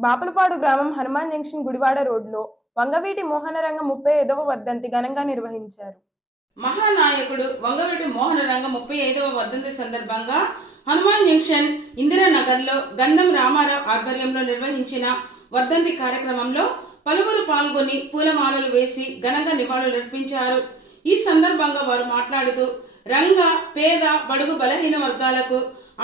బాపులపాడు గ్రామం హనుమాన్ జంక్షన్ గుడివాడ రోడ్లో వంగవీటి మోహనరంగ ముప్పై ఐదవ వర్ధంతి ఘనంగా నిర్వహించారు. మహానాయకుడు వంగవీటి మోహనరంగ ముప్పై ఐదవ వర్ధంతి సందర్భంగా హనుమాన్ జంక్షన్ ఇందిరానగర్లో గంధం రామారావు ఆధ్వర్యంలో నిర్వహించిన వర్ధంతి కార్యక్రమంలో పలువురు పాల్గొని పూలమాలలు వేసి ఘనంగా నివాళులర్పించారు ఈ సందర్భంగా వారు మాట్లాడుతూ రంగ పేద బడుగు బలహీన వర్గాలకు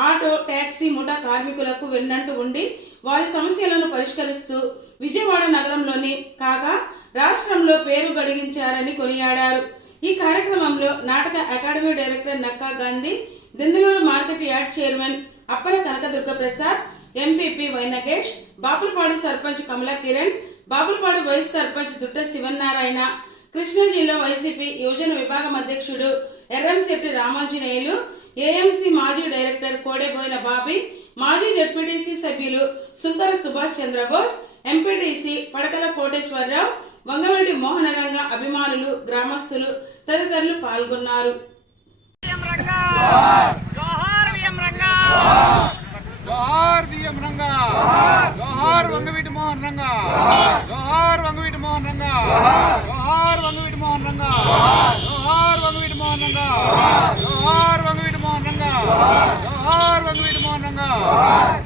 ఆటో ట్యాక్సీ ముఠా కార్మికులకు వెన్నంటూ ఉండి వారి సమస్యలను పరిష్కరిస్తూ విజయవాడ నగరంలోని కాగా రాష్ట్రంలో పేరు గడిగించారని కొనియాడారు. ఈ కార్యక్రమంలో నాటక academy director Nakka Gandhi Dinduluru market yard chairman Appala Kanakadurga Prasad MPP Vainagesh Bapulapadu sarpanch Kamala Kiran Bapulapadu vice sarpanch Dutta Sivannarayana Krishna జిల్లా వైసీపీ యువజన విభాగం అధ్యక్షుడు ఎర్రంశెట్టి రామాంజనేయులు ఏఎంసీ మాజీ డైరెక్టర్ కోడెబోయిన బాబీ మాజీ జడ్పీటీసీ సభ్యులు సుంకర సుభాష్ చంద్రబోస్ ఎంపీటీసీ పడకల కోటేశ్వరరావు వంగవీటి మోహనరంగ అభిమానులు గ్రామస్తులు తదితరులు పాల్గొన్నారు. జోహార్ వంగవీటి మోహన్ రంగా! జోహార్ వంగవీటి మోహన్ రంగా! జోహార్ వంగవీటి మోహన్ రంగా! జోహార్ వంగవీటి మోహన్ రంగా! జోహార్